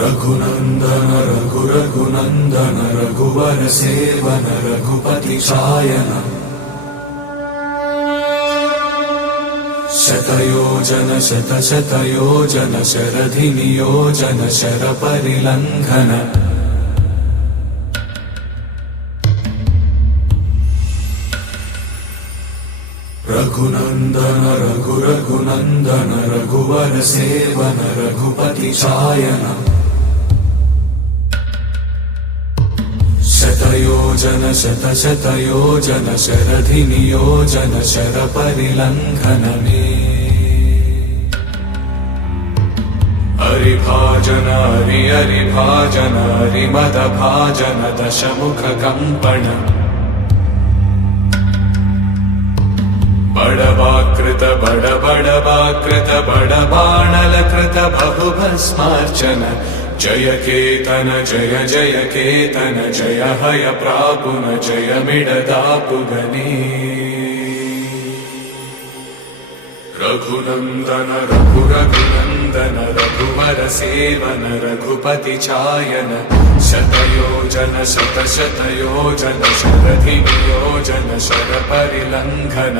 रघुनंदन रघुनंदन रघुवर seven Raghupati Shayan शतयोजन शतशतयोजन शरधि नियोजन शरपरिलंघन रघुनंदन रघुनंदन रघुवर seven Raghupati Shayan शतयोजन शतशतयोजन शरधि नियोजन शरपरिलंघन में हरिभाजन हरिभाजन हरिमदभाजन दशमुख कंपन बड़वाकृत बड़वाकृत बड़बाणलकृत बहुभस्मार्चन जय केतन जय जय केतन जय हय प्रापुन जय मिडदापुगने रघुनंदन रघुनंदन रघुवर सेवन रघुपति चायन शतयोजन शतशतयोजन शरधि नियोजन शरपरिलंघन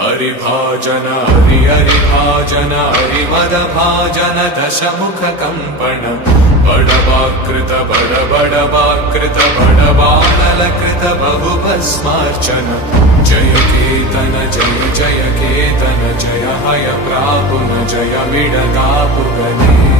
हरिभाजन हरिभाजन हरिमदभाजन दशमुख कंपन बड़वाकृत बड़वाकृत बड़बाणलकृत बहुभस्मार्चन जय केतन जय जय केतन जय हय प्रापुन जय मिडदापुगने